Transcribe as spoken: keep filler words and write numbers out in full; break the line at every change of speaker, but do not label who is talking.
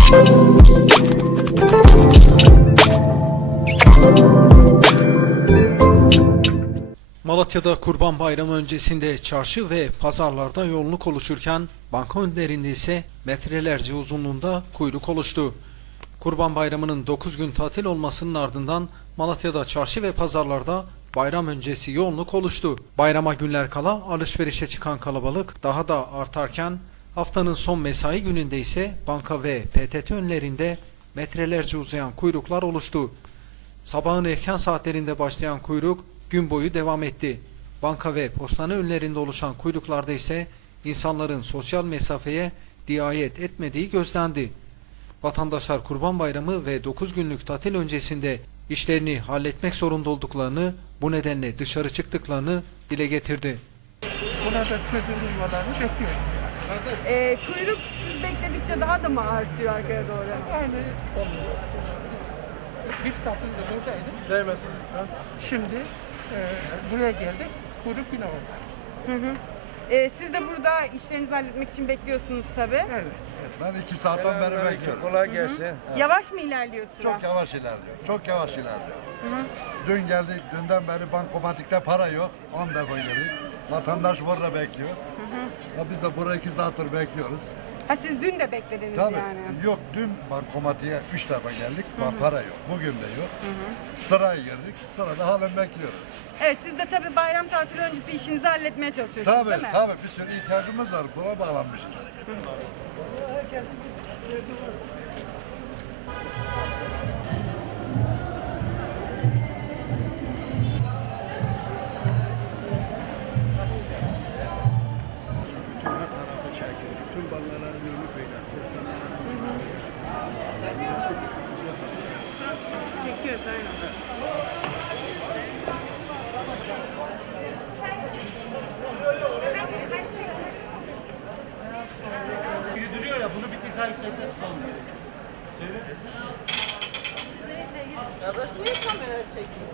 Malatya'da Kurban Bayramı öncesinde çarşı ve pazarlarda yoğunluk oluşurken banka önlerinde ise metrelerce uzunluğunda kuyruk oluştu. Kurban Bayramı'nın dokuz gün tatil olmasının ardından Malatya'da çarşı ve pazarlarda bayram öncesi yoğunluk oluştu. Bayrama günler kala alışverişe çıkan kalabalık daha da artarken haftanın son mesai gününde ise banka ve P T T önlerinde metrelerce uzayan kuyruklar oluştu. Sabahın erken saatlerinde başlayan kuyruk gün boyu devam etti. Banka ve postane önlerinde oluşan kuyruklarda ise insanların sosyal mesafeye riayet etmediği gözlendi. Vatandaşlar Kurban Bayramı ve dokuz günlük tatil öncesinde işlerini halletmek zorunda olduklarını, bu nedenle dışarı çıktıklarını dile getirdi.
Burada çözülmelerini bekliyoruz.
Ee, kuyruk siz bekledikçe daha da mı artıyor arkaya doğru?
Yani bir saattir de buradaydım.
Değmesin lütfen.
Şimdi e, buraya geldik. Kuyruk yine oldu.
Hı hı. Ee, siz de burada işlerinizi halletmek için bekliyorsunuz tabii.
Evet.
Ben iki saatten beri bekliyorum.
Kolay gelsin.
Yavaş mı ilerliyor sıra?
Çok yavaş ilerliyor. Çok yavaş ilerliyor. Dün geldik, dünden beri bankomatikte para yok. on defa geldik. Vatandaş burada bekliyor. Ya biz de buraya iki saattir bekliyoruz.
Ha siz dün de beklediniz
Tabii.
yani.
Yok, dün bankomatiğe üç defa geldik. Hı Para yok. Bugün de yok. Sıraya girdik. Sırada halen bekliyoruz.
Evet, siz de tabii bayram tatili öncesi işinizi halletmeye çalışıyorsunuz
Tabii,
değil mi?
tabii. Bir sürü ihtiyacımız var. Buna bağlanmışız.
Tüm ballaların yönü böyle.
Çekiyoruz aynen.
Biri duruyor ya, bunu bir tık daha yükseltmek zorunda.
Arkadaş niye kamera çekiyor?